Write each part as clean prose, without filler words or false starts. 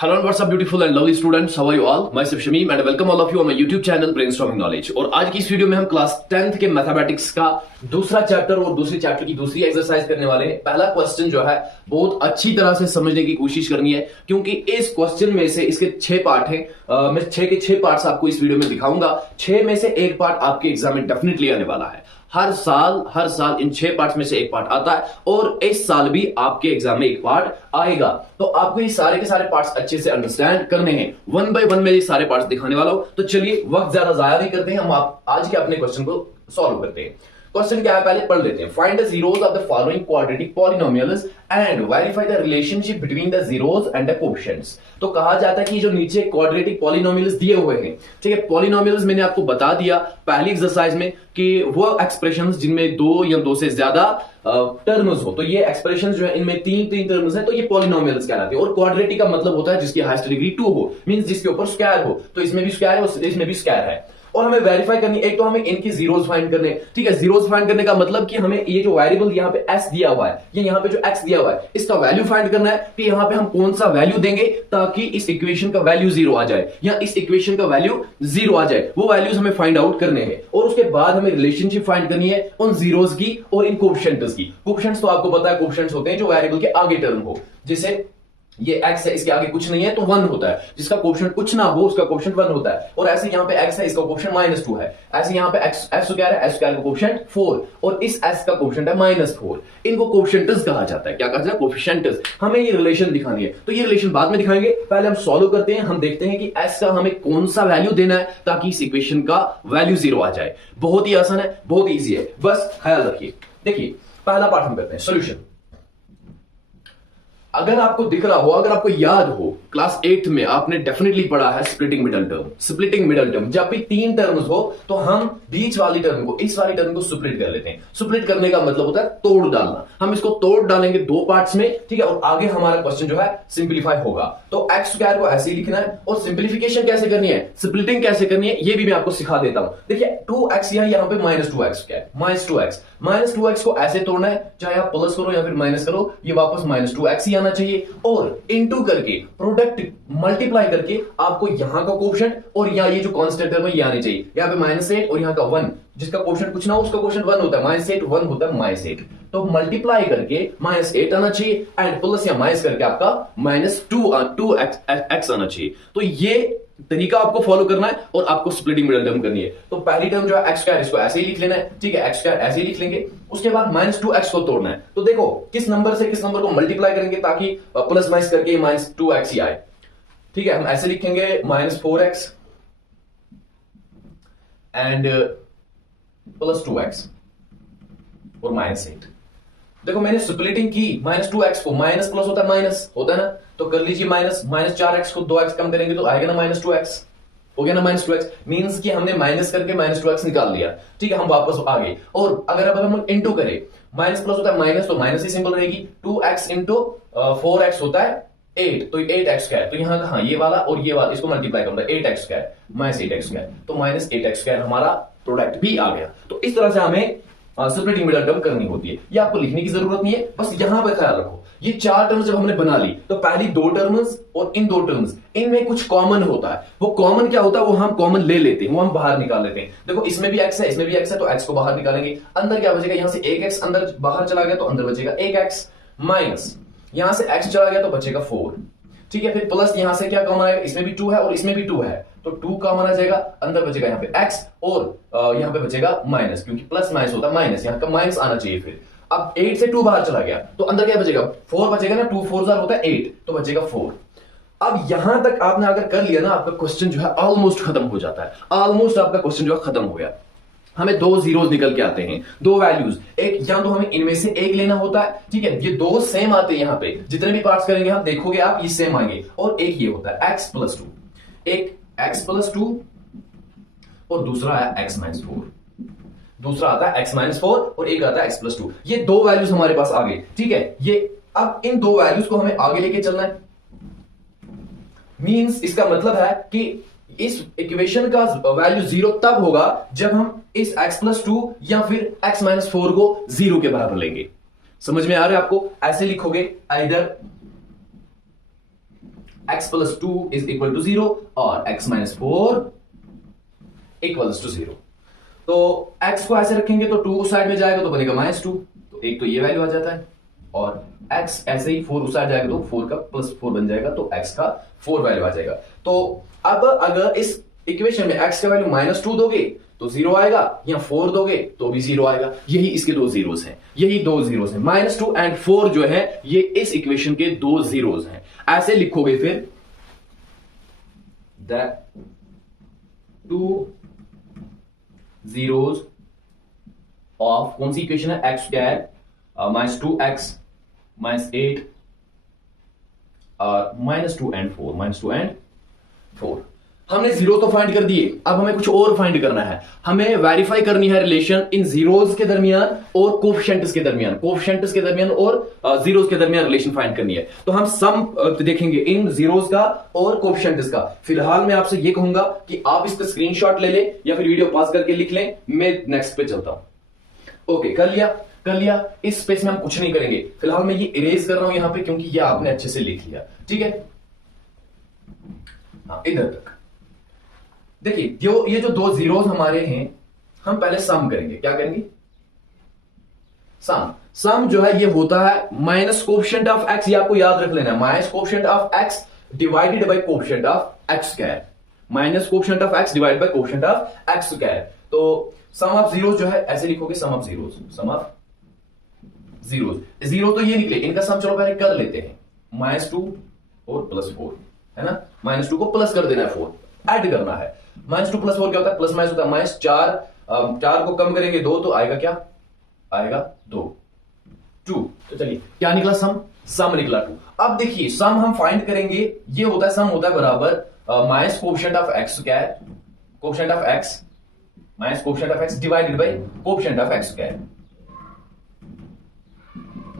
Hello and what's up beautiful and lovely students, how are you all? Myself Shamim and I welcome all of you on my YouTube channel Brainstorming Knowledge। और आज की इस video में हम class 10th के mathematics का दूसरा chapter और दूसरे चैप्टर की दूसरी एक्सरसाइज करने वाले हैं। पहला क्वेश्चन जो है बहुत अच्छी तरह से समझने की कोशिश करनी है क्योंकि इस क्वेश्चन में से इसके 6 पार्ट हैं। मैं 6 के 6 पार्ट्स आपको इस वीडियो में दिखाऊंगा। 6 में से एक पार्ट आपके एग्जाम में डेफिनेटली आने वाला है। हर साल इन 6 पार्ट्स में से एक पार्ट आता है और इस साल भी आपके एग्जाम में एक पार्ट आएगा। तो आपको ये सारे के सारे पार्ट्स अच्छे से अंडरस्टैंड करने हैं। 1 बाय 1 में ये सारे पार्ट्स दिखाने वाला हूं। तो चलिए वक्त ज्यादा जाया नहीं करते हैं, हम आज के अपने क्वेश्चन को सॉल्व करते हैं। क्वेश्चन क्या है पहले पढ़ लेते हैं। Find the zeros of the following quadratic polynomials and verify the relationship between the zeros and the coefficients. तो कहा जाता है कि जो नीचे क्वाड्रेटिक पॉलिनोमियल्स दिए हुए हैं, ठीक है, पॉलिनोमियल्स मैंने आपको बता दिया पहली एक्सरसाइज में कि वो एक्सप्रेशंस जिनमें 2 या 2 से ज्यादा टर्म्स हो, तो ये एक्सप्रेशंस जो है इनमें 3 टर्म्स है, तो ये पॉलिनोमियल्स कहलाते हैं। और क्वाड्रेटिक का मतलब होता है जिसकी हाईएस्ट डिग्री 2 हो, मींस जिसके ऊपर स्क्वायर हो। तो इसमें भी स्क्वायर है, इसमें भी स्क्वायर है। और हमें वेरीफाई करनी, एक तो हमें इनकी जीरोस फाइंड करने, ठीक है। जीरोस फाइंड करने का मतलब कि हमें ये जो वेरिएबल यहाँ पे s दिया हुआ है, ये यहाँ पे जो x दिया हुआ है, इसका वैल्यू फाइंड करना है कि यहाँ पे हम कौन सा वैल्यू देंगे ताकि इस इक्वेशन का वैल्यू 0 आ जाए या इस इक्वेशन का वैल्यू 0 आ जाए। वो वैल्यूज हमें फाइंड आउट करने हैं और उसके बाद हमें रिलेशनशिप फाइंड करनी है उन जीरोस की और इन कोएफिशिएंट्स की। कोएफिशिएंट्स तो आपको पता है, कोएफिशिएंट्स होते हैं जो वेरिएबल के आगे टर्म हो। जैसे ये x है, इसके आगे कुछ नहीं है तो 1 होता है। जिसका कोएफिशिएंट कुछ ना हो उसका कोएफिशिएंट 1 होता है। और ऐसे यहाँ पे x है, इसका कोएफिशिएंट -2 है। ऐसे यहाँ पे x स्क्वायर है, s स्क्वायर का कोएफिशिएंट 4 और इस s का कोएफिशिएंट है -4। इनको कोएफिशिएंट्स कहा जाता है। क्या कहा जाता है? कोएफिशिएंट्स। हमें ये रिलेशन दिखानी है, तो ये रिलेशन बाद में दिखाएंगे। पहले हम सॉल्व करते हैं। हम देखते हैं कि s का हमें कौन सा वैल्यू देना है ताकि इस इक्वेशन का वैल्यू 0 आ जाए। बहुत ही आसान है, बहुत ईजी है, बस ख्याल रखिए। देखिए पहला पार्ट हम करते हैं सॉल्यूशन। अगर आपको दिख रहा हो, अगर आपको याद हो, क्लास 8th में आपने डेफिनेटली पढ़ा है splitting middle term. Splitting middle term जब भी 3 टर्म्स हो तो हम बीच वाली टर्म को, इस वाली टर्म को स्प्लिट कर लेते हैं। स्प्लिट करने का मतलब होता है तोड़ डालना। हम इसको तोड़ डालेंगे 2 पार्ट्स में, ठीक है। और आगे हमारा क्वेश्चन जो है सिंप्लीफाई होगा। तो x स्क्वायर को ऐसे ही लिखना है और सिंप्लीफिकेशन कैसे करनी है, स्प्लिटिंग कैसे करनी है, ये भी मैं आपको सिखा देता हूं। देखिए 2x यहां पे -2x क्या है, -2x को ऐसे तोड़ना है, चाहे आप प्लस करो या फिर माइनस करो, ये वापस -2x ही आना चाहिए। और इनटू करके प्रोडक्ट मल्टीप्लाई करके आपको यहां का कोएफिशिएंट और यहां ये जो कांस्टेंट टर्म है ये आने चाहिए। यहां पे -8 और यहां का 1, जिसका कोएफिशिएंट कुछ ना हो उसका कोएफिशिएंट 1 होता है, -8 1 होता है -8। तो मल्टीप्लाई करके -8 आना चाहिए एंड प्लस या माइनस करके आपका -2x आना चाहिए। तो ये तरीका आपको फॉलो करना है और आपको स्प्लिटिंग मिडल टर्म करनी है। तो पहली टर्म जो है x स्क्वायर, इसको ऐसे ही लिख लेना है, ठीक है। x स्क्वायर ऐसे ही लिख लेंगे। उसके बाद -2x को तोड़ना है। तो देखो किस नंबर से किस नंबर को मल्टीप्लाई करेंगे ताकि प्लस माइनस करके -2x ही आए, ठीक है। हम ऐसे लिखेंगे -4x एंड +2x और -8। देखो मैंने स्प्लिटिंग की, -2x को माइनस प्लस होता है माइनस होता है ना, तो कर लीजिए -4x को 2x कम करेंगे तो आएगा ना -2x, हो गया ना -2x। मींस कि हमने माइनस करके -2x निकाल लिया, ठीक है। हम वापस आ गए। और अगर अब हम इनटू करें, माइनस प्लस होता है माइनस तो माइनस ही सिंपल रहेगी। 2x इंटू 4x होता है 8, तो 8x स्क्वायर। तो यहां का हाँ ये वाला और ये वाला इसको मल्टीप्लाई करूंगा, 8x स्क्वायर -8x स्क्वायर, तो -8x स्क्वायर हमारा प्रोडक्ट भी आ गया। तो इस तरह से हमें स्प्लिटिंग मिडल टर्म करनी होती है। ये आपको लिखने की जरूरत नहीं है, बस यहां पर ख्याल रखो। ये 4 टर्म्स जब हमने बना ली तो पहली 2 टर्म्स और इन 2 टर्म्स इनमें कुछ कॉमन होता है। वो कॉमन क्या होता है वो हम कॉमन ले लेते हैं, वो हम बाहर निकाल लेते हैं। देखो इसमें भी x है, इसमें भी x है, तो x को बाहर निकालेंगे। अंदर क्या बचेगा, यहां से 1x अंदर बाहर चला गया तो अंदर बचेगा 1x, माइनस यहां से x चला गया तो बचेगा 4, ठीक है। फिर प्लस यहां से क्या कॉमन आएगा, इसमें भी 2 है और इसमें भी 2 है, तो 2 कॉमन आ जाएगा। अंदर बचेगा यहाँ पे x और यहाँ पे बचेगा माइनस, क्योंकि प्लस माइनस होता है माइनस, यहाँ का माइनस आना चाहिए। फिर अब 8 से 2 बाहर चला गया तो अंदर क्या बचेगा, 4 बचेगा ना, 2 4 होता है 8, तो बचेगा 4। अब यहां तक आपने अगर कर लिया ना, आपका क्वेश्चन जो है ऑलमोस्ट खत्म हो जाता है। ऑलमोस्ट आपका क्वेश्चन जो है खत्म हो गया। हमें 2 जीरोस निकल के आते हैं, 2 वैल्यूज। एक या तो हमें इनमें से एक लेना होता है, ठीक है। ये 2 सेम आते हैं, यहाँ पे जितने भी पार्ट्स करेंगे हम देखोगे आप ये सेम आएंगे। और एक ये होता है x + 2, एक x + 2 और दूसरा है x - 4, दूसरा आता है x - 4 और एक आता है x + 2। ये 2 वैल्यूज हमारे पास आ गए, ठीक है। ये अब इन 2 वैल्यूज को हमें आगे लेके चलना है। मींस इसका मतलब है कि इस इक्वेशन का वैल्यू 0 तब होगा जब हम इस x + 2 या फिर x - 4 को 0 के बराबर लेंगे। समझ में आ रहा है आपको? ऐसे लिखोगे either x plus 2 is equal to 0 और x माइनस 4 इक्वल्स टू 0। तो x को ऐसे रखेंगे तो 2 उस साइड में जाएगा तो बनेगा -2, तो एक तो ये वैल्यू आ जाता है, और x ऐसे ही 4 उस साइड जाएगा तो 4 का प्लस 4 बन जाएगा, तो x का 4 वैल्यू आ जाएगा। तो अब अगर इस इक्वेशन में x का वैल्यू -2 दोगे तो 0 आएगा, या 4 दोगे तो भी 0 आएगा। यही इसके दो जीरोस हैं, यही दो जीरोस हैं, -2 एंड 4 जो है ये इस इक्वेशन के दो जीरोस हैं। ऐसे लिखोगे फिर द टू जीरोस ऑफ कौन सी इक्वेशन है, एक्स स्क्वायर -2x -8 और -2 एंड 4 हमने जीरो तो फाइंड कर दिए, अब हमें कुछ और फाइंड करना है। हमें वेरीफाई करनी है रिलेशन इन जीरोस के दरमियान और कोफिशिएंट्स के दरमियान और जीरोस के दरमियान रिलेशन फाइंड करनी है। तो हम सम देखेंगे इन जीरोस का और कोफिशिएंट्स का। फिलहाल मैं आपसे ये कहूंगा कि आप इसका स्क्रीनशॉट ले लें या फिर वीडियो पॉज करके लिख लें, मैं नेक्स्ट पे चलता हूं। ओके, कर लिया। इस स्पेस में हम कुछ नहीं करेंगे, फिलहाल मैं ये इरेज कर रहा हूं यहां पे क्योंकि ये आपने अच्छे से लिख लिया, ठीक है। हाँ, इधर तक देखिए, ये जो दो जीरोस हमारे हैं, हम पहले सम करेंगे। क्या करेंगे? सम जो है ये होता है माइनस कोफिशिएंट ऑफ एक्स, ये आपको याद रख लेना है, minus coefficient of x divided by coefficient of x square, minus coefficient of x divided by coefficient of x square. तो सम ऑफ जीरोस जो है ऐसे लिखोगे, सम ऑफ जीरोस। जीरो तो ये निकले, इनका सम चलो पहले कर लेते हैं, -2 और +4 है ना। -2 को प्लस कर देना है, 4 ऐड करना है। -2 + 4 क्या होता है? प्लस माइनस होता है -4, 4 को कम करेंगे 2 तो आएगा क्या? आएगा 2। तो चलिए क्या निकला? सम निकला 2। अब देखिए सम हम फाइंड करेंगे, ये होता है सम होता है बराबर minus coefficient of x square, coefficient of x minus coefficient of x divided by coefficient of x square.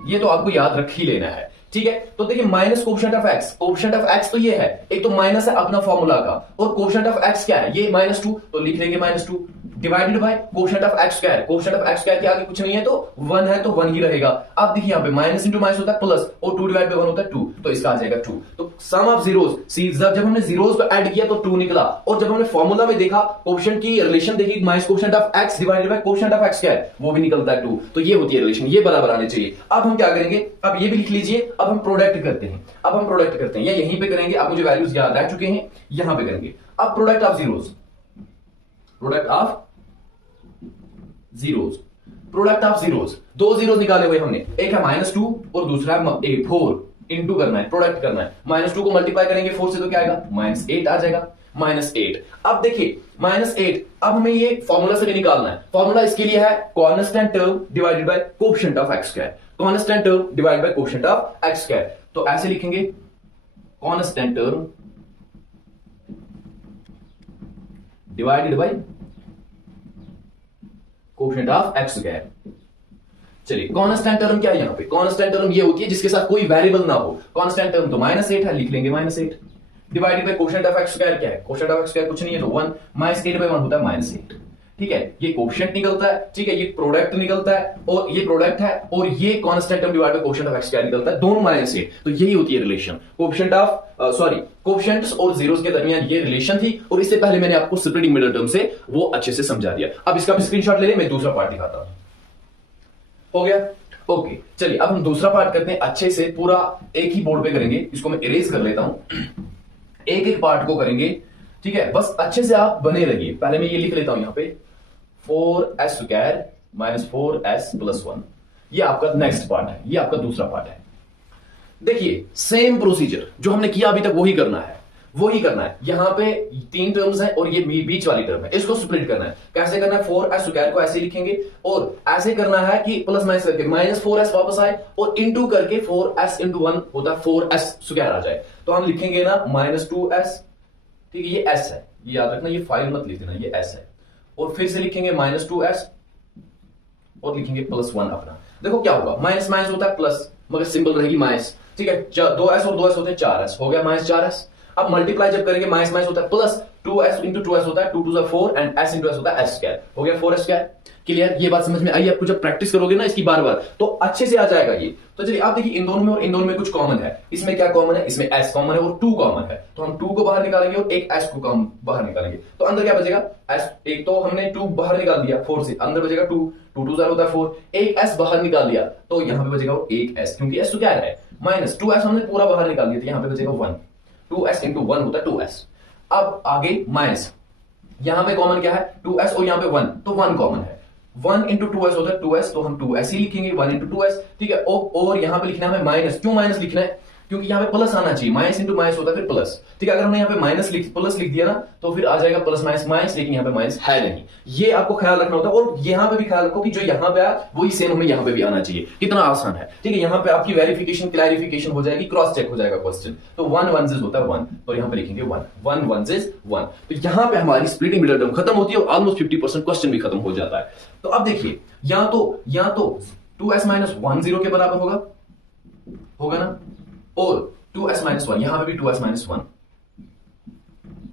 ये तो आपको याद रख ही लेना है, ठीक है। तो देखिए माइनस कोफिशिएंट ऑफ एक्स तो ये है, एक तो माइनस है अपना फॉर्मूला का, और कोफिशिएंट ऑफ एक्स क्या है? ये -2, तो लिख लेंगे -2 divided by coefficient of x square. Coefficient of x square के आगे कुछ नहीं है तो 1 है, तो 1 ही रहेगा। अब देखिए यहां पे माइनस इंटू माइनस होता है प्लस, और 2 डिवाइड बाय 1 होता है 2, तो इसका आ जाएगा 2। तो सम ऑफ जीरोस, जब हमने जीरोस को ऐड किया तो 2 निकला, और जब हमने फॉर्मूला में देखा कोफिशिएंट की रिलेशन देखी, minus coefficient of x divided by coefficient of x square, वो भी निकलता है 2। तो ये होती है रिलेशन, ये बराबर आने चाहिए। अब हम क्या करेंगे? अब ये भी लिख लीजिए, अब हम प्रोडक्ट करते हैं, या यहीं पे करेंगे। अब मुझे वैल्यूज याद आ चुके हैं, यहां पे करेंगे। अब प्रोडक्ट ऑफ जीरोस, दो जीरोस निकाले हुए हमने, एक है -2 और दूसरा है 4, इंटू करना है, प्रोडक्ट करना है। -2 को मल्टीप्लाई करेंगे 4 से तो क्या आएगा? -8 आ जाएगा, -8। अब देखिए -8, अब हमें ये फॉर्मूला से भी निकालना है। फॉर्मूला इसके लिए है constant term divided by coefficient of x square, constant term divided by coefficient of x square. तो ऐसे लिखेंगे constant term divided by coefficient of x square. चलिए कांस्टेंट टर्म क्या है? यहां पे कांस्टेंट टर्म ये होती है जिसके साथ कोई वेरिएबल ना हो। कांस्टेंट टर्म तो -8 है, लिख लेंगे -8 divided by coefficient of x square क्या है? कोफिशिएंट ऑफ एक्स स्क्वायर कुछ नहीं है तो 1, -8 बाय 1 होता है -8, ठीक है। ये कोफिशिएंट निकलता है, ठीक है, ये प्रोडक्ट निकलता है, और ये प्रोडक्ट है, और ये constant term divided by coefficient of x square निकलता है, दोनों -8। तो यही होती है रिलेशन कोफिशिएंट्स और जीरोस के दरमियान ये रिलेशन थी, और इससे पहले मैंने आपको सेपरेटिंग मिडल टर्म से वो अच्छे से समझा दिया। अब इसका भी स्क्रीनशॉट ले लें, मैं दूसरा पार्ट दिखाता हूं। हो गया? ओके, चलिए अब हम दूसरा पार्ट करते हैं अच्छे से, पूरा एक ही बोर्ड पे करेंगे। इसको मैं इरेज कर लेता हूं, एक पार्ट को करेंगे, ठीक है। बस अच्छे से आप बने रहिए। पहले मैं ये लिख लेता हूं यहां पे 4s स्क्वायर माइनस 4s + 1, ये आपका नेक्स्ट पार्ट है, ये आपका दूसरा पार्ट है। देखिए सेम प्रोसीजर जो हमने किया अभी तक वही करना है। यहां पे 3 टर्म्स हैं और ये बीच वाली टर्म है, इसको स्प्लिट करना है। कैसे करना है? 4s स्क्वायर को ऐसे लिखेंगे, और ऐसे करना है कि प्लस माइनस करके -4s वापस आए, और इंटू करके 4s × 1 होता है 4s स्क्वायर आ जाए। तो हम लिखेंगे ना -2s, ठीक है, ये s है, ये याद रखना, ये 5 मत लिख देना, ये s है। और फिर से लिखेंगे -2s और लिखेंगे +1 अपना। देखो क्या होगा, माइनस माइनस होता है प्लस, मगर सिंबल रहेगी माइनस, ठीक है। 2s और 2s होते हैं 4s, हो गया -4s। अब मल्टीप्लाई जब करेंगे माइनस माइनस होता है प्लस, 2s इंटू 2s होता है 2 2 4 एंड s इंटू s होता है s स्क्वायर, हो गया 4s स्क्वायर। क्लियर, ये बात समझ में आई आपको? जब प्रैक्टिस करोगे ना इसकी बार बार तो अच्छे से आ जाएगा ये। तो चलिए आप देखिए इन दोनों में और इन दोनों में कुछ कॉमन है। इसमें क्या कॉमन है? इसमें s कॉमन है और 2 कॉमन है, तो हम 2 को बाहर निकालेंगे और एक s को बाहर निकालेंगे, तो अंदर क्या बचेगा? s। एक तो हमने 2 बाहर निकाल दिया 4 से, अंदर बचेगा 2 2 2 होता है 4, एक s बाहर निकाल दिया तो यहां पे बचेगा एक s, क्योंकि s तो क्या है माइनस, 2s हमने पूरा बाहर निकाल दिया तो यहां पे बचेगा 1, 2s इंटू 1 होता है 2s। अब आगे माइनस, यहां पे कॉमन क्या है? 2s और यहां पे 1, तो 1 कॉमन है, 1 इंटू 2s होता है 2s, तो हम 2s ही लिखेंगे 1 इंटू 2s, ठीक है। और यहां पे लिखना है हमें माइनस, क्यों माइनस लिखना है? क्योंकि यहां पे प्लस आना चाहिए, माइनस इंटू माइनस होता है फिर प्लस, ठीक है। अगर हमने यहां पे माइनस प्लस लिख दिया ना तो फिर आ जाएगा प्लस माइनस माइनस, लेकिन यहां पे माइनस है नहीं, ये आपको ख्याल रखना होता है। और यहां पे भी ख्याल रखो कि जो यहां पे आया वही सेम हमें यहां पे भी आना चाहिए, कितना आसान है, ठीक है। यहां पे आपकी वेरिफिकेशन क्लैरिफिकेशन हो जाएगी, क्रॉस चेक हो जाएगा क्वेश्चन। तो 1 1 होता है 1, तो यहां पे लिखेंगे 1 1 1 1, तो यहां पे हमारी स्प्लिटिंग मिडल टर्म खत्म होती है और ऑलमोस्ट 50% क्वेश्चन भी खत्म हो जाता है। तो अब देखिए या तो 2s माइनस 1 0 के बराबर होगा ना, और 2s माइनस 1, यहां पे भी 2s minus 1,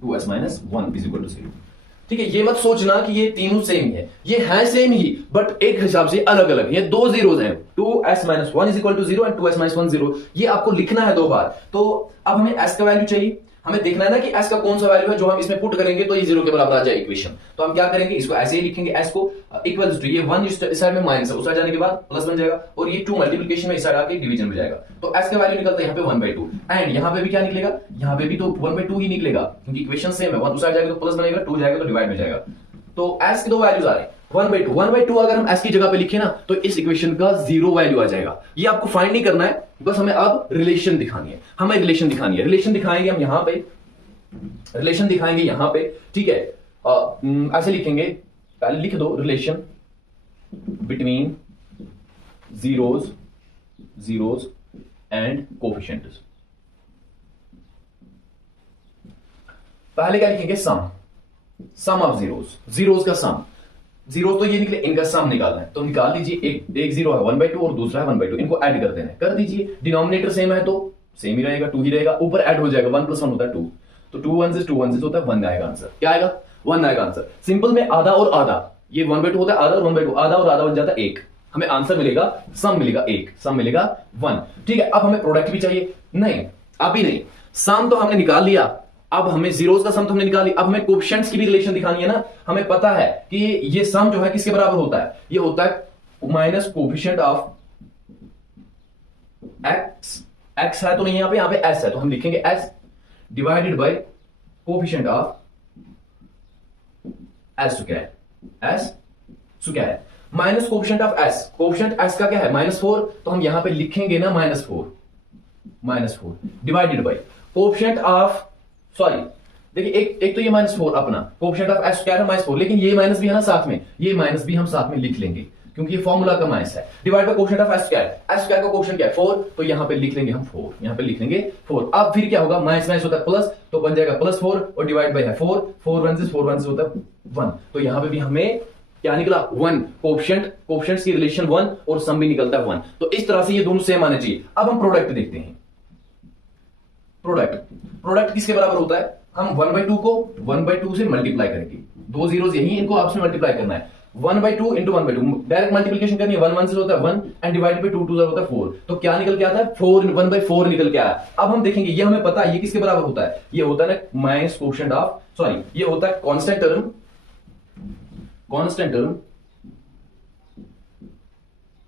2s minus 1 is equal to 0, ठीक है। ये मत सोचना कि ये तीनों सेम ही है, ये है सेम ही बट एक हिसाब से अलग अलग, ये दो जीरोस हैं, 2s minus 1 is equal to 0 and 2s minus 1 0, ये आपको लिखना है 2 बार। तो अब हमें s का वैल्यू चाहिए, हमें देखना है ना कि s का कौन सा वैल्यू है जो हम इसमें पुट करेंगे तो ये 0 के बराबर आ जाए इक्वेशन। तो हम क्या करेंगे, इसको ऐसे ही लिखेंगे, s को इक्वल्स टू, ये 1 इस साइड में माइनस है, उस साइड जाने के बाद प्लस बन जाएगा, और ये 2 मल्टीप्लिकेशन में इस साइड आके डिवीजन में जाएगा, तो s का वैल्यू निकलता है यहाँ पे 1/2, एंड यहाँ पे भी क्या निकलेगा, यहाँ पे भी तो 1/2 ही निकलेगा, क्योंकि इक्वेशन सेम है, 1 उस साइड जाएगा तो प्लस बनेगा, 2 जाएगा तो डिवाइड में जाएगा। तो s के दो वैल्यूज आ रहे हैं 1/2 अगर हम s की जगह पे लिखे ना तो इस इक्वेशन का 0 वैल्यू आ जाएगा। ये आपको फाइंड नहीं करना है, बस हमें अब रिलेशन दिखानी है, रिलेशन दिखाएंगे हम यहां पे, रिलेशन दिखाएंगे यहां पे, ठीक है। ऐसे लिखेंगे, पहले लिख दो relation between zeros and coefficients. पहले क्या लिखेंगे, सम ऑफ जीरोस का सम, जीरो तो ये निकले, इनका सम निकालना है, तो निकाल लीजिए, एक जीरो है 1/2 और दूसरा है 1/2, इनको ऐड कर देना है, कर दीजिए, डिनोमिनेटर सेम है तो सेम ही रहेगा, 2 ही रहेगा, ऊपर ऐड हो जाएगा, 1 + 1 होता है 2, तो 2 1 होता है 1 आएगा आंसर, क्या आएगा 1 आएगा आंसर। सिंपल में आधा और आधा, ये 1/2 होता है आधा और 1/2, आधा और आधा बन जाता है 1, हमें आंसर मिलेगा, सम मिलेगा 1, सम मिलेगा 1, ठीक है। अब हमें प्रोडक्ट भी चाहिए, नहीं अभी नहीं, सम तो हमने निकाल लिया, अब हमें जीरोस का सम तो हमने निकाल लिया, अब हमें कोएफिशिएंट्स की भी रिलेशन दिखानी है ना। हमें पता है कि ये सम जो है किसके बराबर होता है, ये होता है माइनस कोएफिशिएंट ऑफ x है तो नहीं, यहां पे s है, तो हम लिखेंगे s divided by coefficient of s square minus coefficient of s, coefficient s का क्या है -4, तो हम यहां पे लिखेंगे ना -4 divided by coefficient of, sorry देखिए एक तो ये -4 अपना कोएफिशिएंट ऑफ s स्क्वायर है -4, लेकिन ये माइनस भी है ना साथ में, ये माइनस भी हम साथ में लिख लेंगे क्योंकि ये फॉर्मूला का माइनस है, divide by coefficient of s square का कोएफिशिएंट क्या है 4, तो यहां पे लिख लेंगे हम 4, यहां पे लिख लेंगे 4। अब फिर क्या होगा, माइनस होता है प्लस, तो बन जाएगा +4 और डिवाइड बाय है 4 1 होता है 1, तो यहां पे भी हमें क्या निकला 1, कोएफिशिएंट्स की रिलेशन 1 और सम भी निकलता है 1, तो इस तरह से ये दोनों सेम आने चाहिए। अब हम प्रोडक्ट देखते हैं, प्रोडक्ट किसके बराबर होता है, हम 1/2 को 1/2 से मल्टीप्लाई करेंगे, दो जीरोस यही, इनको आपस में मल्टीप्लाई करना है, 1/2 इंटू 1/2 डायरेक्ट मल्टीप्लिकेशन करनी है, 1 1 होता है 1 एंड डिवाइड बाय 2 2 होता है 4, तो क्या निकल के आता है 1/4 निकल के आया। अब हम देखेंगे, ये हमें पता है ये किसके बराबर होता है, ये होता है ना माइनस कोएफिशिएंट ऑफ, सॉरी ये होता है constant term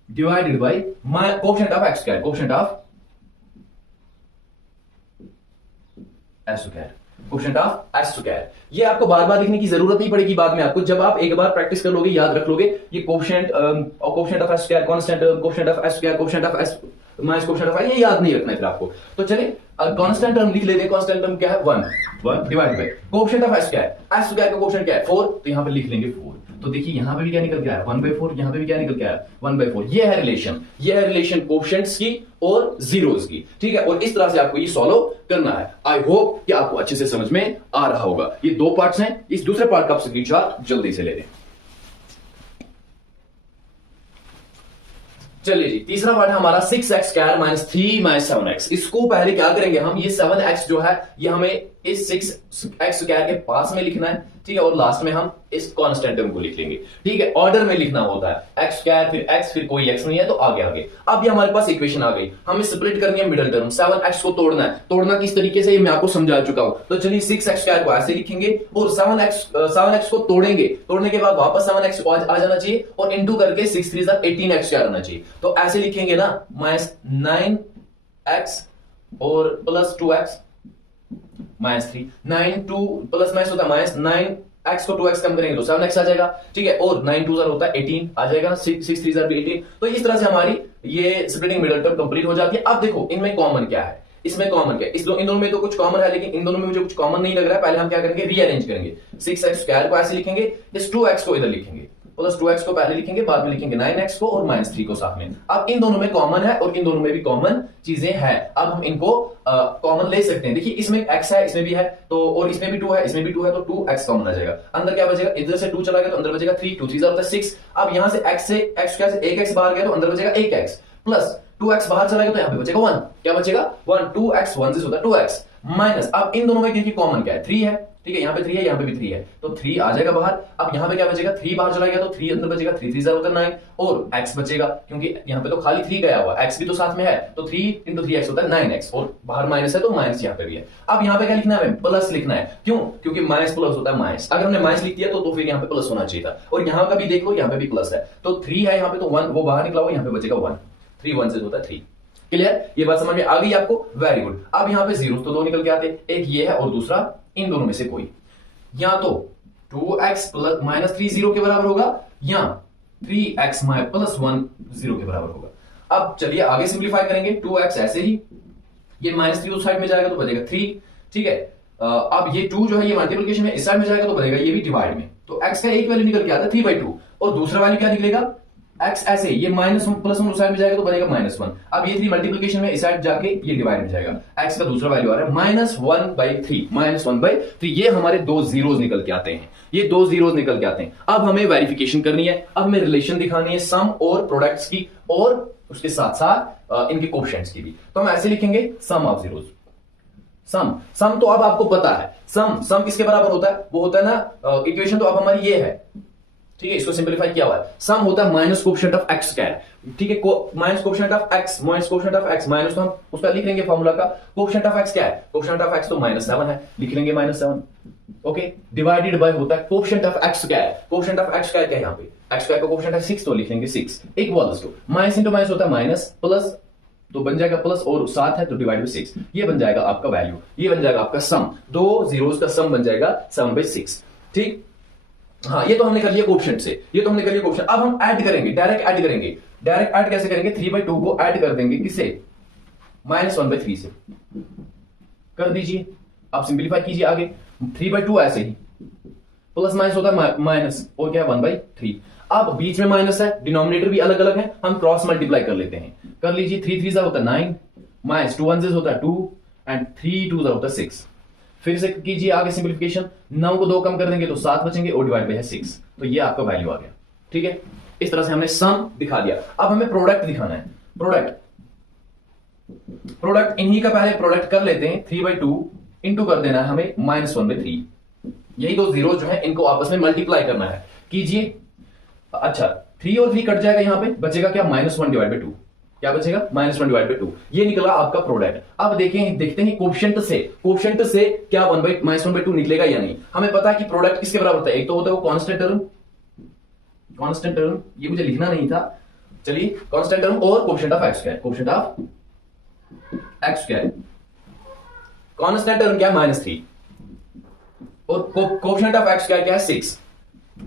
divided by coefficient of x square, coefficient of s square. ये आपको बार बार लिखने की जरूरत नहीं पड़ेगी बाद में आपको, जब आप एक बार प्रैक्टिस कर लोगे, याद रख लोगे, ये coefficient of s square, constant coefficient of s square, coefficient of s minus coefficient of, ये याद नहीं रखना है फिर आपको। तो चलिए कांस्टेंट टर्म लिख लेते हैं, कांस्टेंट टर्म क्या है 1 divide by coefficient of s square का कोएफिशिएंट क्या है 4, तो यहां पे लिख लेंगे 4, तो देखिए यहां पे भी क्या निकल के आया 1/4, यहां पे भी क्या निकल के आया 1/4। ये है रिलेशन कोएफिशिएंट्स की और जीरोस की, ठीक है। और इस तरह से आपको ये सॉल्व करना है। आई होप कि आपको अच्छे से समझ में आ रहा होगा। ये 2 पार्ट्स हैं, इस दूसरे पार्ट का आप स्क्रीनशॉट जल्दी से ले लें। चलिए जी, तीसरा पार्ट है हमारा 6x² - 3 - 7x। इसको पहले क्या करेंगे हम, ये 7x जो है ये हमें इस 6x स्क्वायर के पास में लिखना है, ठीक है, और लास्ट में हम इस कांस्टेंट टर्म को लिख लेंगे, ठीक है, ऑर्डर में लिखना होता है, x स्क्वायर फिर x फिर कोई x नहीं है तो आगे आगे। अब ये हमारे पास इक्वेशन आ गई, हमें स्प्लिट करनी है मिडिल टर्म, 7x को तोड़ना है, तोड़ना किस तरीके से ये मैं आपको समझा चुका हूं। तो चलिए 6x स्क्वायर को ऐसे लिखेंगे और 7x को तोड़ेंगे, तोड़ने के बाद वापस 7x को आ जाना चाहिए और इंटू करके 6 3 18x स्क्वायर आना चाहिए। तो ऐसे लिखेंगे ना, -9x और प्लस 2x -3, 9 2 प्लस माइनस होता है -9x को 2x कम करेंगे तो 7x आ जाएगा, ठीक है, और 9 2 होता है 18 आ जाएगा ना, 6 3 18। तो इस तरह से हमारी ये स्प्लिटिंग मिडिल टर्म कंप्लीट हो जाती है। अब देखो इनमें कॉमन क्या है, इसमें कॉमन क्या है, इन दोनों में तो कुछ कॉमन है, लेकिन इन दोनों में मुझे कुछ कॉमन नहीं लग रहा है। पहले हम क्या करेंगे, रीअरेंज करेंगे, 6x स्क्वायर को ऐसे लिखेंगे, इस 2x को इधर लिखेंगे, प्लस 2x को पहले लिखेंगे, बाद में लिखेंगे 9x को और -3 को साथ में। अब इन दोनों में कॉमन है और इन दोनों में भी कॉमन चीजें हैं, अब हम इनको कॉमन ले सकते हैं। देखिए इसमें x है, इसमें भी है, तो और इसमें भी 2 है, इसमें भी 2 है, तो 2x कॉमन आ जाएगा। अंदर क्या बचेगा, इधर से 2 चला गया तो अंदर बचेगा 3, 2 3 होता है 6। अब यहां से x स्क्वायर से 1x बाहर गया तो अंदर बचेगा 1x, प्लस 2x बाहर चला गया तो यहां पे बचेगा 1, क्या बचेगा 1, 2x 1 से होता है 2x माइनस। अब इन दोनों में देखिए कॉमन क्या है, 3 है, ठीक है, यहां पे 3 है, यहां पे भी 3 है, तो 3 आ जाएगा बाहर। अब यहां पे क्या बचेगा, 3 बाहर चला गया तो 3 अंदर बचेगा, 3 3 होता है 9 और x बचेगा, क्योंकि यहां पे तो खाली 3 गया हुआ, x भी तो साथ में है, तो 3 × 3x होता है 9x और बाहर माइनस है तो माइनस यहां पे भी है। अब यहां पे क्या लिखना है, प्लस लिखना है, क्यों, क्योंकि माइनस प्लस होता है माइनस, अगर हमने माइनस लिख दिया तो फिर यहां पे प्लस होना चाहिए था, और यहां का भी देख लो, यहां पे भी प्लस है, तो 3 है यहां पे तो 1 वो बाहर निकला हुआ, यहां पे बचेगा 1, 3 1 से होता है 3। क्लियर, ये बात समझ में आ गई आपको, वेरी गुड। अब यहां पे जीरो तो 2 निकल के आते, एक ये है और दूसरा इन दोनों में से कोई, या तो 2x प्लस -3 0 के बराबर होगा, या 3x प्लस 1 0 के बराबर होगा। अब चलिए आगे सिंप्लीफाई करेंगे, 2x ऐसे ही, ये -3 उस साइड में जाएगा तो बचेगा 3, ठीक है। अब ये 2 जो है ये मल्टीप्लिकेशन में इस साइड में जाएगा तो बनेगा ये भी डिवाइड में, तो x का एक वैल्यू निकल के आता है 3/2 और दूसरा वैल्यू क्या निकलेगा, x ऐसे ये -1 प्लस 1 उस साइड में जाएगा तो बनेगा -1। अब ये 3 मल्टीप्लिकेशन में इस साइड जाके ये डिवाइड में जाएगा, x का दूसरा वैल्यू आ रहा है -1/3, ये हमारे 2 जीरोस निकल के आते हैं, ये 2 जीरोस निकल के आते हैं। अब हमें वेरिफिकेशन करनी है, अब हमें रिलेशन दिखानी है सम और प्रोडक्ट्स की और उसके साथ साथ इनके कोएफिशिएंट्स की भी। तो हम ऐसे लिखेंगे सम ऑफ जीरोस, सम तो अब आपको पता है, सम किसके बराबर होता है, वो होता है ना इक्वेशन तो अब हमारी ये है, ठीक है, इसको सिंपलीफाई किया हुआ है, सम होता है minus coefficient of x square, ठीक है, minus coefficient of x, minus coefficient of x, minus तो हम उसका लिख लेंगे फार्मूला का, कोएफिशिएंट ऑफ x क्या है, कोएफिशिएंट ऑफ x तो -7 है, लिख लेंगे -7, ओके, डिवाइडेड बाय होता है coefficient of x square, coefficient of x square क्या है यहां पे, x स्क्वायर का कोएफिशिएंट है 6 तो लिख लेंगे 6, एक वाल्स टू माइनस इंटू माइनस होता है माइनस, प्लस तो बन जाएगा प्लस और 7 है तो डिवाइड बाय 6, ये बन जाएगा आपका वैल्यू, ये बन जाएगा आपका सम, 2 जीरोस का सम बन जाएगा 7/6, ठीक। हाँ, ये तो हमने कर लिया कोएफिशिएंट से, ये तो हमने कर लिया कोएफिशिएंट। अब हम ऐड करेंगे, डायरेक्ट ऐड करेंगे, डायरेक्ट ऐड कैसे करेंगे, 3/2 को ऐड कर देंगे किसे, -1/3 से कर दीजिए। अब सिंपलीफाई कीजिए आगे, 3/2 ऐसे ही, प्लस माइनस होता है माइनस और क्या 1/3। अब बीच में माइनस है, डिनोमिनेटर भी अलग अलग है, हम क्रॉस मल्टीप्लाई कर लेते हैं, कर लीजिए, 3 3 होता है 9, माइनस 2 1 होता है 2 एंड 3 2 होता है 6। फिर से कीजिए आगे सिंपलीफिकेशन, 9 को 2 कम कर देंगे तो 7 बचेंगे और डिवाइड बाय है 6, तो ये आपका वैल्यू आ गया, ठीक है। इस तरह से हमने सम दिखा दिया। अब हमें प्रोडक्ट दिखाना है, प्रोडक्ट इन्हीं का पहले प्रोडक्ट कर लेते हैं, 3/2 इंटू कर देना है हमें -1/3, यही 2 जीरो जो है इनको आपस में मल्टीप्लाई करना है, कीजिए। अच्छा 3 और 3 कट जाएगा, यहां पे बचेगा क्या, -1/2, क्या बचेगा, -1/2, ये निकला आपका प्रोडक्ट। अब देखते हैं कोएफिशिएंट से क्या -1/2 निकलेगा या नहीं। हमें पता है कि प्रोडक्ट किसके बराबर होता है, एक तो होता है वो कांस्टेंट टर्म, ये मुझे लिखना नहीं था, चलिए कांस्टेंट टर्म और coefficient of x square, coefficient of x square, constant term क्या है -3 और कोएफिशिएंट ऑफ x स्क्वायर क्या है 6,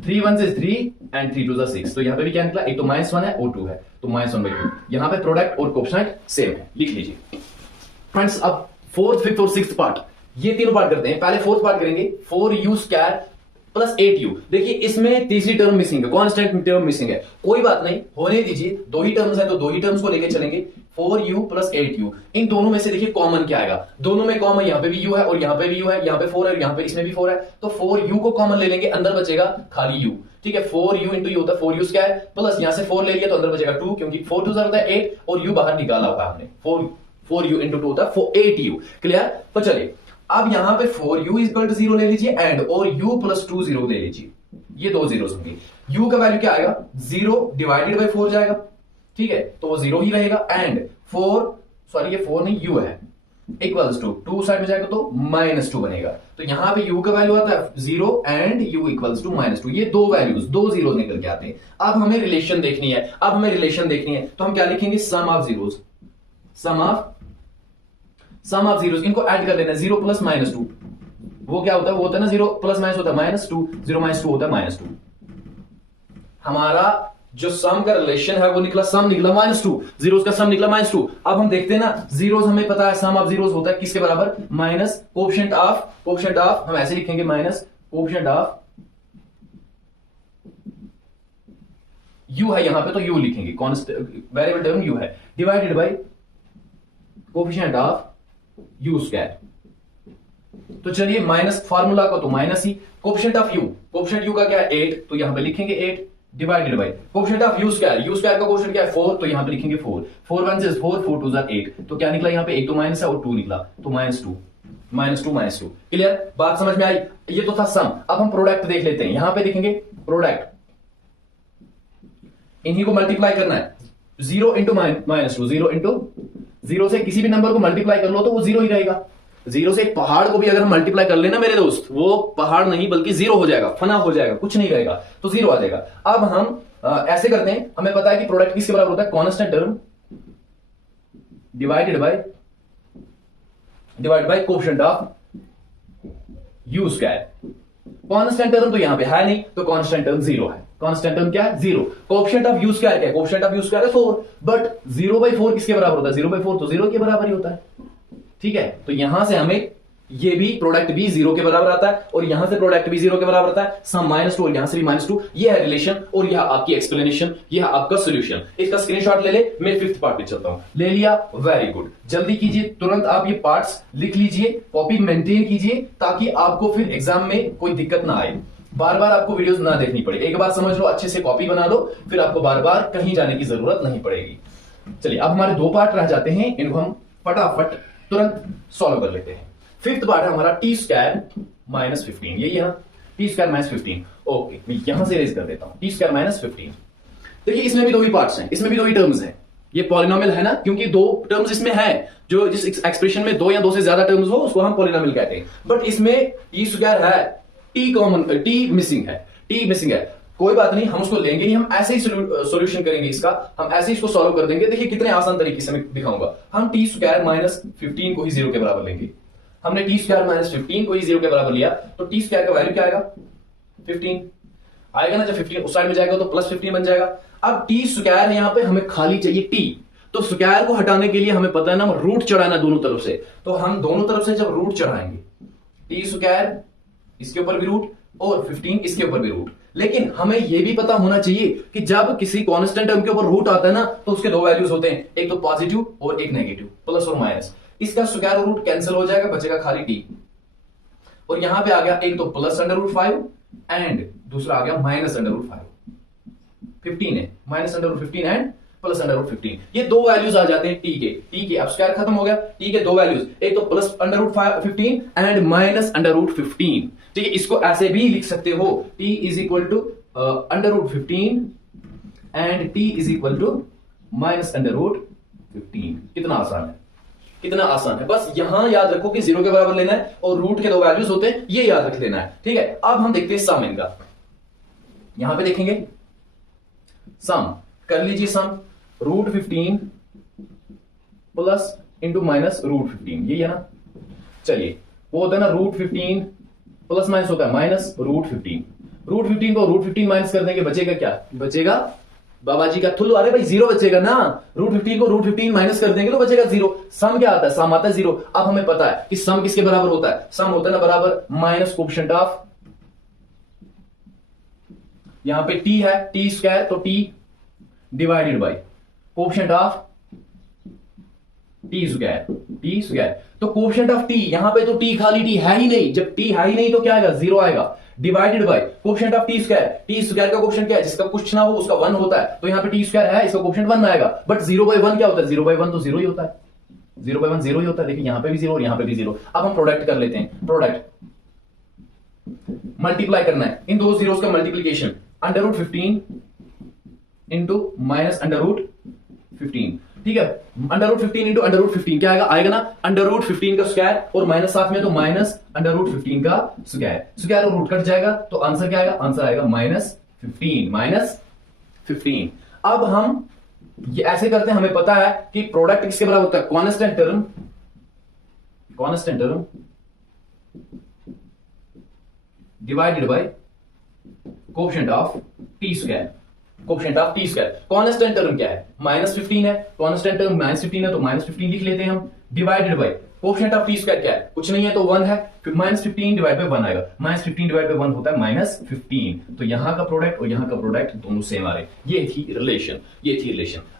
3 1 is 3 and 3 2 is 6, तो यहां पे भी क्या निकला, एक तो -1 है और 2 है, तो -1/2। यहां पे प्रोडक्ट और कोएफिशिएंट सेम है, लिख लीजिए फ्रेंड्स। अब 4th 5th और 6th पार्ट, ये तीनों पार्ट करते हैं। पहले 4th पार्ट करेंगे, 4u स्क्वायर प्लस 8u। देखिए इसमें तीसरी टर्म मिसिंग है, कांस्टेंट टर्म मिसिंग है, कोई बात नहीं, होने दीजिए, 2 ही टर्म्स है तो 2 ही टर्म्स को लेके चलेंगे। 4u प्लस 8u, इन दोनों में से देखिए कॉमन क्या आएगा, दोनों में कॉमन, यहां पे भी u है और यहां पे भी u है, यहां पे 4 है, यहां पे इसमें भी 4 है, तो 4u को कॉमन ले लेंगे, अंदर बचेगा खाली u, ठीक है। 4u इंटू यू होता है 4u स्क्वायर, प्लस यहां से 4 ले लिया तो अंदर बचेगा 2, क्योंकि 4 2 होता है 8 और u बाहर निकाला होगा हमने, 4u इंटू 2 होता है 8u, क्लियर। तो चलिए अब यहां पे 4u इक्वल टू 0 ले लीजिए एंड और u प्लस 2 0 ले लीजिए, ये दो जीरोस होंगे। u का वैल्यू क्या आएगा 0 डिवाइडेड बाई 4 जाएगा, ठीक है, तो वो 0 ही रहेगा एंड 4 सॉरी ये 4 नहीं u है इक्वल्स टू 2 साइड में जाएगा तो -2 बनेगा। तो यहां पे u का वैल्यू आता है 0 एंड u इक्वल्स टू -2, ये दो वैल्यूज दो जीरो निकल के आते हैं। अब हमें रिलेशन देखनी है, तो हम क्या लिखेंगे sum of zeros, sum of zeros, इनको ऐड कर लेना 0 प्लस -2, वो क्या होता है, वो होता है ना 0 प्लस माइनस होता है -2, 0 -2 होता है -2। हमारा जो सम का रिलेशन है वो निकला, सम निकला -2, जीरोस का सम निकला -2। अब हम देखते हैं ना जीरोस हमें पता है सम ऑफ जीरोस होता है किसके बराबर, माइनस कोएफिशिएंट ऑफ हम ऐसे लिखेंगे माइनस कोएफिशिएंट ऑफ u है यहां पे तो u लिखेंगे, वेरिएबल टर्म u है, divided by coefficient of u square. तो चलिए माइनस फार्मूला को तो minus he, coefficient of u का क्या है 8, तो यहां पे लिखेंगे 8 divided by coefficient of u square का कोएफिशिएंट क्या है 4, तो यहां पे लिखेंगे 4 4 1 is 4 4 2 8, तो क्या निकला यहां पे एक तो माइनस है और 2 निकला, तो -2 क्लियर, बात समझ में आई। ये तो था सम। अब हम प्रोडक्ट देख लेते हैं, यहां पे देखेंगे प्रोडक्ट, इन्हीं को मल्टीप्लाई करना है, 0 इंटू -2, 0 इंटू 0 से किसी भी नंबर को मल्टीप्लाई कर लो तो वो 0 ही रहेगा। 0 से एक पहाड़ को भी अगर हम मल्टीप्लाई कर लेना मेरे दोस्त, वो पहाड़ नहीं बल्कि 0 हो जाएगा, फना हो जाएगा, कुछ नहीं रहेगा, तो 0 आ जाएगा। अब हम ऐसे करते हैं, हमें पता है कि प्रोडक्ट किसके बराबर होता है, constant term divided by coefficient of u square. Constant term तो यहां पे है नहीं, तो कांस्टेंट टर्म 0 है, कांस्टेंट टर्म क्या है 0। कोएफिशिएंट ऑफ u स्क्वायर क्या है, कोएफिशिएंट ऑफ u स्क्वायर है 4, बट 0/4 किसके बराबर होता है, 0/4 तो 0 के बराबर ही होता है, ठीक है। तो यहां से हमें ये भी प्रोडक्ट भी 0 के बराबर आता है और यहां से प्रोडक्ट भी 0 के बराबर आता है, सम -2 और यहां से भी -2, ये है रिलेशन और यह आपकी एक्सप्लेनेशन, यह आपका सॉल्यूशन। इसका स्क्रीनशॉट ले ले, मैं 5th पार्ट पे चलता हूं, ले लिया, वेरी गुड, जल्दी कीजिए, तुरंत आप ये पार्ट्स लिख लीजिए, कॉपी मेंटेन कीजिए ताकि आपको फिर एग्जाम में कोई दिक्कत ना आए, बार बार आपको वीडियोस ना देखनी पड़े, एक बार समझ लो, अच्छे से कॉपी बना लो, फिर आपको बार बार कहीं जाने की जरूरत नहीं पड़ेगी। चलिए अब हमारे 2 पार्ट रह जाते हैं, इनको हम फटाफट तुरंत सॉल्व कर लेते हैं। 5th पार्ट है हमारा t स्क्वायर -15, यही है ना, t स्क्वायर -15। ओके, मैं यहां से रेज कर देता हूं, t स्क्वायर -15। देखिए इसमें भी 2 ही पार्ट्स हैं, इसमें भी 2 ही टर्म्स हैं, ये पॉलिनोमियल है ना, क्योंकि 2 टर्म्स इसमें है, जो जिस एक्सप्रेशन में 2 या 2 से ज्यादा टर्म्स हो उसको हम पॉलिनोमियल कहते हैं, बट इसमें t स्क्वायर है, t मिसिंग है, कोई बात नहीं, हम उसको लेंगे नहीं, हम ऐसे ही सॉल्यूशन करेंगे इसका, हम ऐसे ही इसको सॉल्व कर देंगे। देखिए कितने आसान तरीके से मैं दिखाऊंगा। हम t स्क्वायर -15 को ही 0 के बराबर लेंगे, हमने t स्क्वायर -15 को ही 0 के बराबर लिया, तो t स्क्वायर का वैल्यू क्या आएगा 15 आएगा ना, जब 15 उस साइड में जाएगा तो +15 बन जाएगा। अब t स्क्वायर यहां पे हमें खाली चाहिए t, तो स्क्वायर को हटाने के लिए हमें पता है ना रूट चढ़ाना दोनों तरफ से, तो हम दोनों तरफ से जब रूट चढ़ाएंगे, t स्क्वायर इसके ऊपर भी रूट और 15 इसके ऊपर भी रूट, लेकिन हमें यह भी पता होना चाहिए कि जब किसी कांस्टेंट टर्म के ऊपर रूट आता है ना, तो उसके 2 वैल्यूज होते हैं, एक तो पॉजिटिव और एक नेगेटिव, प्लस और माइनस। इसका स्क्वायर और रूट कैंसिल हो जाएगा, बचेगा खाली t, और यहां पे आ गया एक तो +√5 एंड दूसरा आ गया -√5, 15 है, -√15 एंड +√15, ये 2 वैल्यूज आ जाते हैं t के। अब स्क्वायर खत्म हो गया, t के 2 वैल्यूज, एक तो +√15 एंड -√15, ठीक है। इसको ऐसे भी लिख सकते हो, t is equal to √15 and t is equal to -√15। कितना आसान है, बस यहां याद रखो कि 0 के बराबर लेना है और रूट के 2 वैल्यूज होते हैं, ये याद रख लेना है, ठीक है। अब हम देखते हैं सम इनका, यहां पे देखेंगे सम, कर लीजिए सम, √15 प्लस इंटू -√15, यही है ना। चलिए वो होता है ना √15 प्लस माइनस होता है -√15, √15 को √15 माइनस कर देंगे, बचेगा क्या, बचेगा बाबा जी का थुल्लू, अरे भाई 0 बचेगा ना, √15 को √15 माइनस कर देंगे तो बचेगा 0। सम क्या आता है, सम आता है 0। अब हमें पता है कि सम किसके बराबर होता है, सम होता है ना बराबर माइनस कोएफिशिएंट ऑफ, यहां पे t है, t स्क्वायर, तो t divided by coefficient of t square, तो कोएफिशिएंट ऑफ t, यहां पे तो t खाली t है ही नहीं, जब t है ही नहीं तो क्या आएगा 0 आएगा, divided by coefficient of t square का कोएफिशिएंट क्या है, जिसका कुछ ना हो उसका 1 होता है, तो यहां पे t स्क्वायर है, इसका कोएफिशिएंट 1 आएगा, बट 0/1 क्या होता है, 0/1 तो 0 ही होता है, 0/1 0 ही होता है, देखिए यहां पे भी 0 और यहां पे भी 0। अब हम प्रोडक्ट कर लेते हैं, प्रोडक्ट मल्टीप्लाई करना है इन दो जीरोस का मल्टीप्लीकेशन, √15 इंटू माइनस √15, ठीक है। √15 इंटू √15 क्या आएगा, आएगा ना √15 का स्क्वायर, और माइनस साथ में तो माइनस √15 का स्क्वायर, स्क्वायर और रूट कट जाएगा तो आंसर क्या आएगा, आंसर आएगा -15। अब हम ये ऐसे करते हैं, हमें पता है कि प्रोडक्ट किसके बराबर होता है, constant term divided by coefficient of T square, coefficient of T square. Constant term क्या है, -15 है, कांस्टेंट टर्म -15 है तो -15 लिख लेते हैं हम, divided by coefficient of T square क्या है, कुछ नहीं है तो 1 है, फिर -15 डिवाइड बाय 1 आएगा, -15 डिवाइड बाय 1 होता है -15। तो यहां का प्रोडक्ट और यहां का प्रोडक्ट दोनों सेम आ रहे, ये थी रिलेशन।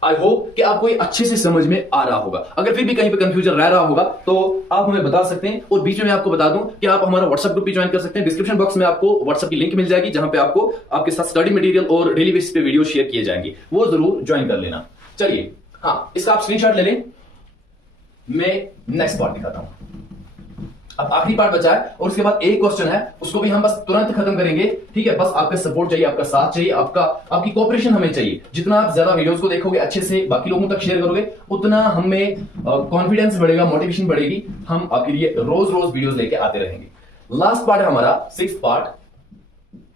आई होप कि आपको ये अच्छे से समझ में आ रहा होगा। अगर फिर भी कहीं पे कंफ्यूजन रह रहा होगा तो आप हमें बता सकते हैं, और बीच में आपको बता दूं कि आप हमारा व्हाट्सएप ग्रुप भी ज्वाइन कर सकते हैं। डिस्क्रिप्शन बॉक्स में आपको व्हाट्सएप की लिंक मिल जाएगी, जहां पे आपको आपके साथ स्टडी मटेरियल और डेली बेसिस पे वीडियो शेयर किए जाएंगे, वो जरूर ज्वाइन कर लेना। चलिए, हाँ, इसका आप स्क्रीनशॉट ले लें, मैं नेक्स्ट पार्ट दिखाता हूं। अब आखिरी पार्ट बचा है और उसके बाद एक क्वेश्चन है, उसको भी हम बस तुरंत खत्म करेंगे, ठीक है। बस आपका सपोर्ट चाहिए, आपका साथ चाहिए, आपकी कोऑपरेशन हमें चाहिए। जितना आप ज्यादा वीडियोस को देखोगे, अच्छे से बाकी लोगों तक शेयर करोगे, उतना हमें कॉन्फिडेंस बढ़ेगा, मोटिवेशन बढ़ेगी, हम आपके लिए रोज रोज वीडियोस लेके आते रहेंगे। लास्ट पार्ट है हमारा 6th पार्ट,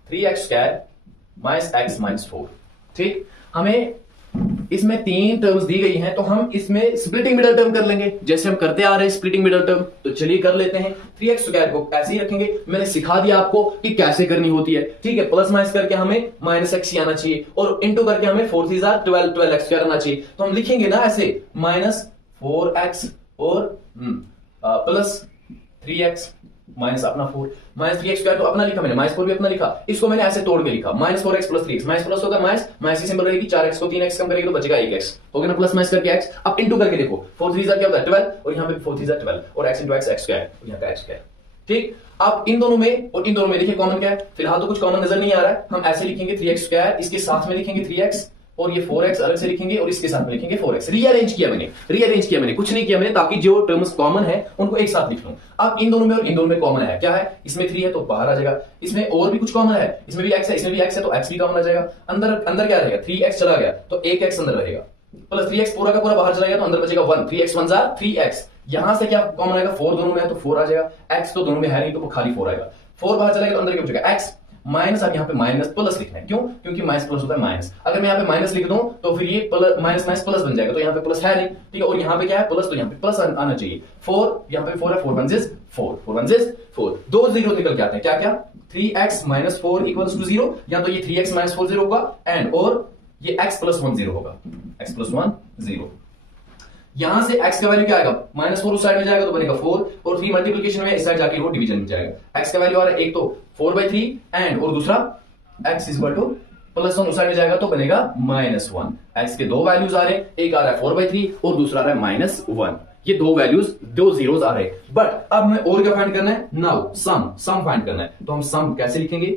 3x² - x - 4, ठीक। हमें इसमें 3 टर्म्स दी गई हैं, तो हम इसमें स्प्लिटिंग मिडल टर्म कर लेंगे, जैसे हम करते आ रहे हैं स्प्लिटिंग मिडल टर्म। तो चलिए कर लेते हैं। 3x² को ऐसे ही रखेंगे, मैंने सिखा दिया आपको कि कैसे करनी होती है, ठीक है। प्लस माइनस करके हमें -x ही आना चाहिए, और इंटू करके हमें 4 3 12 12x² आना चाहिए। तो हम लिखेंगे ना ऐसे, -4x और प्लस 3x माइनस अपना 4, -3x² तो अपना लिखा मैंने, -4 भी अपना लिखा, इसको मैंने ऐसे तोड़ के लिखा, -4x + 3x, माइनस प्लस होगा माइनस, माइनस की सिंबल रहेगी, 4x को 3x कम करेगी तो बचेगा 1x, हो गया ना, प्लस माइनस करके x। अब इंटू करके देखो, 4 3 क्या होता है 12, और यहां पे 4 3 12, और x × x x², और यहां का x², ठीक। अब इन दोनों में और इन दोनों में देखिए कॉमन क्या है, फिलहाल तो कुछ कॉमन नजर नहीं आ रहा है, हम ऐसे लिखेंगे 3x², इसके साथ में लिखेंगे 3x, और ये 4x अलग से लिखेंगे, और इसके साथ में लिखेंगे 4x। रीअरेंज किया मैंने, कुछ नहीं किया मैंने, ताकि जो टर्म्स कॉमन है उनको एक साथ लिख लूं। अब इन दोनों में और इन दोनों में कॉमन है, क्या है, इसमें 3 है तो बाहर आ जाएगा, इसमें और भी कुछ कॉमन है, इसमें भी x है, इसमें भी x है, तो x भी कॉमन आ जाएगा। अंदर क्या रहेगा, 3x चला गया तो 1x अंदर रहेगा, प्लस 3x पूरा का पूरा बाहर चला गया तो अंदर बचेगा 1, 3x 1 = 3x। यहां से क्या कॉमन आएगा, 4 दोनों में है तो 4 आ जाएगा, x तो दोनों में है नहीं तो खाली 4 आएगा, 4 बाहर चला गया तो अंदर क्या बचेगा x माइनस। अब यहाँ पे माइनस प्लस लिखना है, क्यों, क्योंकि माइनस प्लस होता है माइनस। अगर मैं यहाँ पे माइनस लिख दूं तो फिर ये माइनस माइनस प्लस बन जाएगा, तो यहाँ पे प्लस है नहीं, ठीक है। और यहाँ पे क्या है, प्लस, तो यहाँ पे प्लस आना चाहिए। 4 यहाँ पे 4 है, 4 1 = 4, 4 1 = 4, दो जीरो निकल के आते हैं, क्या क्या, 3x - 4 = 0, या तो ये 3x - 4 0 होगा, एंड और ये x + 1 0 होगा, x + 1 0। यहां से x का वैल्यू क्या आएगा, -4 उस साइड में जाएगा तो बनेगा 4, और 3 मल्टीप्लिकेशन में इस साइड जाके वो डिवीजन में जाएगा। x का वैल्यू आ रहा है एक तो 4/3, एंड और दूसरा x = +1 उस साइड में जाएगा तो बनेगा -1। x के दो वैल्यूज आ रहे हैं, एक आ रहा है 4/3 और दूसरा आ रहा है -1। ये दो वैल्यूज, दो जीरोस आ रहे हैं। बट अब हमें और क्या फाइंड करना है, नाउ सम फाइंड करना है। तो हम सम कैसे लिखेंगे,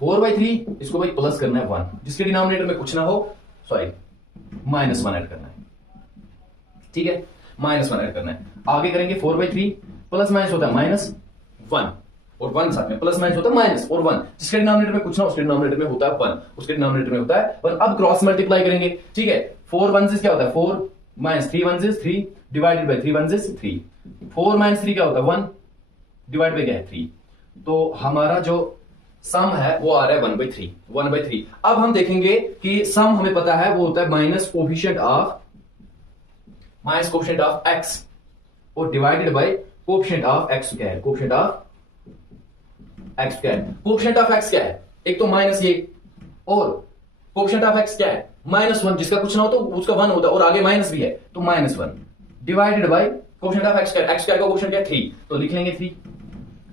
4/3 इसको भाई प्लस करना है 1, जिसके डिनोमिनेटर में कुछ ना हो, सॉरी -1 ऐड करना है, ठीक है, -1 ऐड करना है। आगे करेंगे 4/3, प्लस माइनस होता है -1, और 1 साथ में प्लस माइनस होता है माइनस और 1, जिसके डिनोमिनेटर में कुछ ना, उसके डिनोमिनेटर में होता है 1, उसके डिनोमिनेटर में होता है 1। अब क्रॉस मल्टीप्लाई करेंगे, ठीक है, 4 1 क्या होता है 4, -3 1 3, डिवाइडेड बाय 3 1 3, 4 - 3 क्या होता है 1, डिवाइड बाय क्या है 3। तो हमारा जो सम है वो आ रहा है 1/3। अब हम देखेंगे कि सम हमें पता है वो होता है माइनस कोएफिशिएंट ऑफ x और divided by coefficient of x², coefficient of x क्या है, एक तो माइनस ये, और कोएफिशिएंट ऑफ x क्या है -1, जिसका कुछ ना हो तो उसका 1 होता है, और आगे माइनस भी है तो -1, divided by coefficient of x² का कोएफिशिएंट क्या है 3, तो लिख लेंगे 3।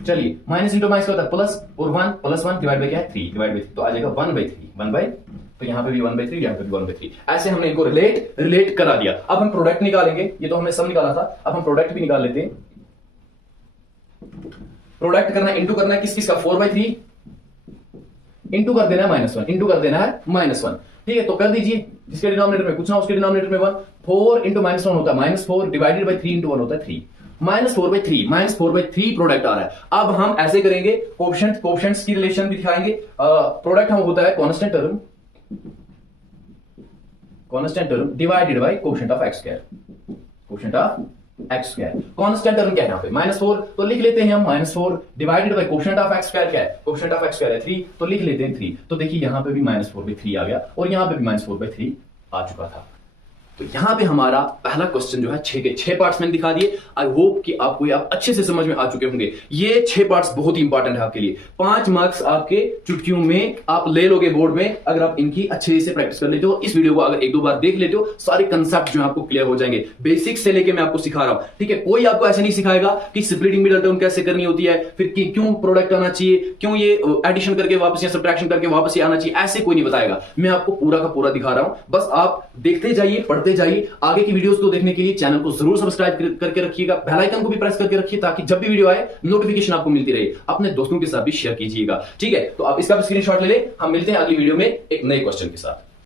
चलिए, माइनस इंटू माइनस क्या होता है प्लस, और 1 + 1 डिवाइड बाय क्या है 3, डिवाइड बाय 3, तो आ जाएगा 1/3, तो यहां पे भी 1/3, यहां पे भी 1/3। ऐसे हमने इनको रिलेट करा दिया। अब हम प्रोडक्ट निकालेंगे, ये तो हमने सम निकाला था, अब हम प्रोडक्ट भी निकाल लेते हैं। प्रोडक्ट करना है, इंटू करना है, किस का 4/3 इंटू कर देना है -1, इंटू कर देना है -1, ठीक है। तो कर दीजिए, जिसके डिनोमिनेटर में कुछ ना, उसके डिनोमिनेटर में 1, 4 इंटू -1 होता है -4 डिवाइडेड बाई 3 इंटू 1 होता है 3 -4/3 प्रोडक्ट आ रहा है। अब हम ऐसे करेंगे, कोएफिशिएंट्स की रिलेशन भी दिखाएंगे। प्रोडक्ट हम होता है constant term divided by coefficient of x square, constant term क्या है यहाँ पे -4, तो लिख लेते हैं हम -4 divided by coefficient of x square क्या है, कोएफिशिएंट ऑफ x स्क्वायर है 3, तो लिख लेते हैं 3। तो देखिए यहां पे भी -4/3 आ गया और यहां पे भी -4/3 आ चुका था। तो यहां पे हमारा पहला क्वेश्चन जो है 6 के 6 पार्ट्स मैंने दिखा दिए। आई होप कि आपको ये आप अच्छे से समझ में आ चुके होंगे। ये 6 पार्ट्स बहुत ही इंपॉर्टेंट है आपके लिए। 5 मार्क्स आपके चुटकियों में आप ले लोगे बोर्ड में, अगर आप इनकी अच्छे से प्रैक्टिस कर लेते हो। इस वीडियो को अगर 1-2 बार देख लेते हो, सारे कंसेप्ट जो है आपको क्लियर हो जाएंगे। बेसिक्स से लेके मैं आपको सिखा रहा हूं, ठीक है। कोई आपको ऐसे नहीं सिखाएगा कि स्प्लिटिंग मिडल टर्म कैसे करनी होती है, फिर क्यों प्रोडक्ट आना चाहिए, क्यों ये एडिशन करके वापस या सब्ट्रैक्शन करके वापस ये आना चाहिए, ऐसे कोई नहीं बताएगा। मैं आपको पूरा का पूरा दिखा रहा हूं। बस आप देखते जाइए, पढ़ते जाइए। आगे की वीडियोस को देखने के लिए चैनल को जरूर सब्सक्राइब करके रखिएगा, बेल आइकन को भी प्रेस करके रखिए ताकि जब भी वीडियो आए नोटिफिकेशन आपको मिलती रहे। अपने दोस्तों के साथ भी शेयर कीजिएगा, ठीक है। तो आप इसका भी स्क्रीनशॉट ले लें। हम मिलते हैं अगली वीडियो में एक नए क्वेश्चन के साथ।